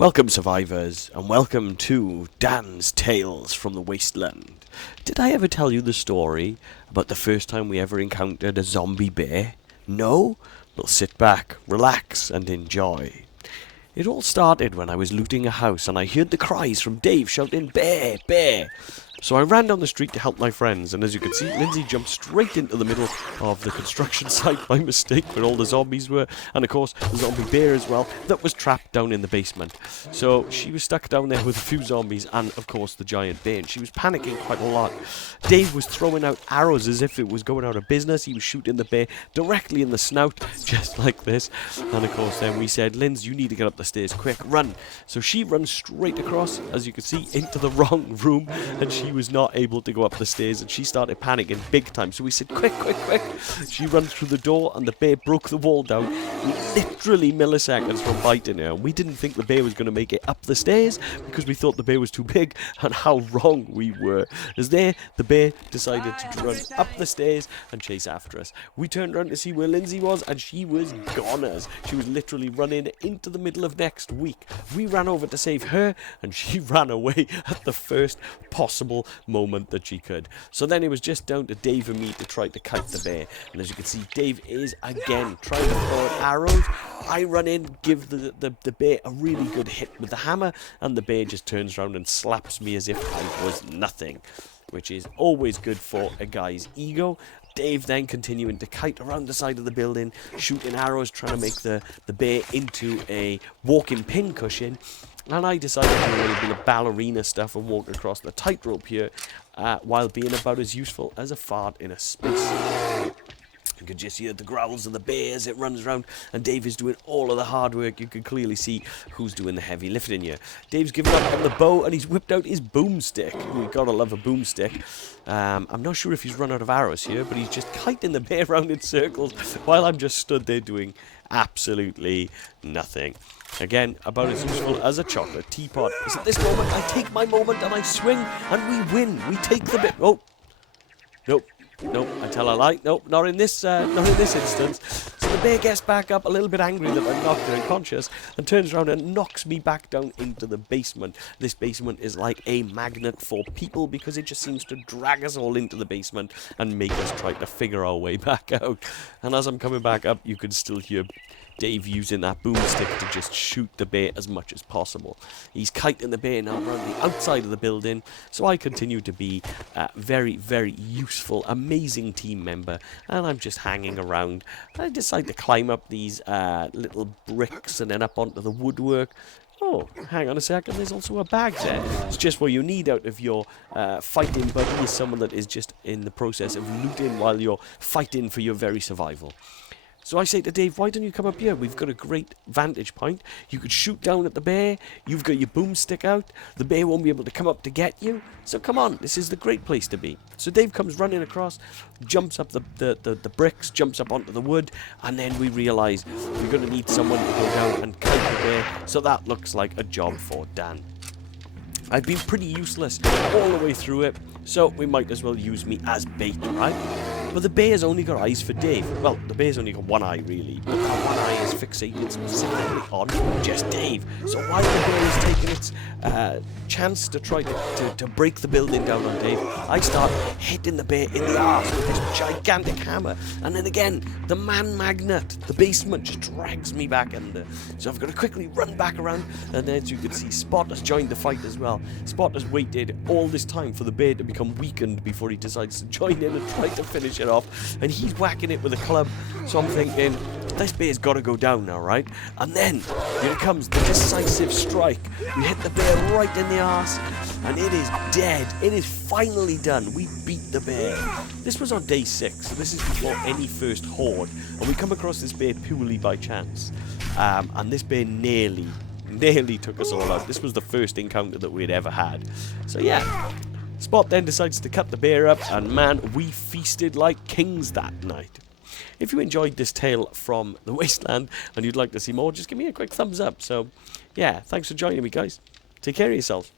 Welcome, survivors, and welcome to Dan's Tales from the Wasteland. Did I ever tell you the story about the first time we ever encountered a zombie bear? No? Well, sit back, relax, and enjoy. It all started when I was looting a house and I heard the cries from Dave shouting, "Bear! Bear!" So I ran down the street to help my friends, and as you can see, Lynsey jumped straight into the middle of the construction site by mistake where all the zombies were, and of course the zombie bear as well, that was trapped down in the basement. So she was stuck down there with a few zombies and of course the giant bear, and she was panicking quite a lot. Dave was throwing out arrows as if it was going out of business. He was shooting the bear directly in the snout, just like this. And of course then we said, "Lyns, you need to get up the stairs, quick, run." So she runs straight across, as you can see, into the wrong room, and she was not able to go up the stairs, and she started panicking big time. So we said, "Quick, quick, quick." She runs through the door and the bear broke the wall down literally milliseconds from biting her. And we didn't think the bear was going to make it up the stairs because we thought the bear was too big, and how wrong we were. As there, the bear decided to run up the stairs and chase after us. We turned around to see where Lynsey was, and she was goners. She was literally running into the middle of next week. We ran over to save her, and she ran away at the first possible moment that she could. So then it was just down to Dave and me to try to kite the bear. And as you can see, Dave is again trying to throw out arrows. I run in, give the bear a really good hit with the hammer, and the bear just turns around and slaps me as if I was nothing, which is always good for a guy's ego. Dave then continuing to kite around the side of the building, shooting arrows, trying to make the bear into a walking pincushion. And I decided to do a little bit of ballerina stuff and walk across the tightrope here while being about as useful as a fart in a space. You can just hear the growls of the bear as it runs around, and Dave is doing all of the hard work. You can clearly see who's doing the heavy lifting here. Dave's given up on the bow, and he's whipped out his boomstick. We gotta love a boomstick. I'm not sure if he's run out of arrows here, but he's just kiting the bear around in circles while I'm just stood there doing absolutely nothing. Again, about as useful as a chocolate teapot. It's at this moment I take my moment and I swing, and we win. We take the bit. Oh, nope. Nope, I tell a lie. Nope, not in this instance. So the bear gets back up, a little bit angry that I knocked her unconscious, and turns around and knocks me back down into the basement. This basement is like a magnet for people because it just seems to drag us all into the basement and make us try to figure our way back out. And as I'm coming back up, you can still hear Dave using that boomstick to just shoot the bear as much as possible. He's kiting the bear now around the outside of the building, so I continue to be a very, very useful, amazing team member, and I'm just hanging around. I decide to climb up these little bricks and then up onto the woodwork. Oh, hang on a second, there's also a bag there. It's just what you need out of your fighting buddy, is someone that is just in the process of looting while you're fighting for your very survival. So I say to Dave, "Why don't you come up here? We've got a great vantage point. You could shoot down at the bear. You've got your boomstick out. The bear won't be able to come up to get you. So come on, this is the great place to be." So Dave comes running across, jumps up the bricks, jumps up onto the wood, and then we realise we're going to need someone to go down and kite the bear. So that looks like a job for Dan. I've been pretty useless all the way through it, so we might as well use me as bait, right? But the bear's only got eyes for Dave. Well, the bear's only got one eye, really. But that one eye is fixated specifically on just Dave. So while the bear is taking its chance to try to break the building down on Dave, I start hitting the bear in the arse with this gigantic hammer. And then again, the man magnet, the basement, just drags me back under. So I've got to quickly run back around. And then, as you can see, Spot has joined the fight as well. Spot has waited all this time for the bear to become weakened before he decides to join in and try to finish it off, and he's whacking it with a club. So I'm thinking, this bear's got to go down now, right? And then here comes the decisive strike. We hit the bear right in the arse, and it is dead. It is finally done. We beat the bear. This was on day 6, so this is before any first horde, and we come across this bear purely by chance. And this bear nearly took us all out. This was the first encounter that we'd ever had. So yeah. Spot then decides to cut the bear up, and man, we feasted like kings that night. If you enjoyed this tale from the Wasteland and you'd like to see more, just give me a quick thumbs up. So, yeah, thanks for joining me, guys. Take care of yourselves.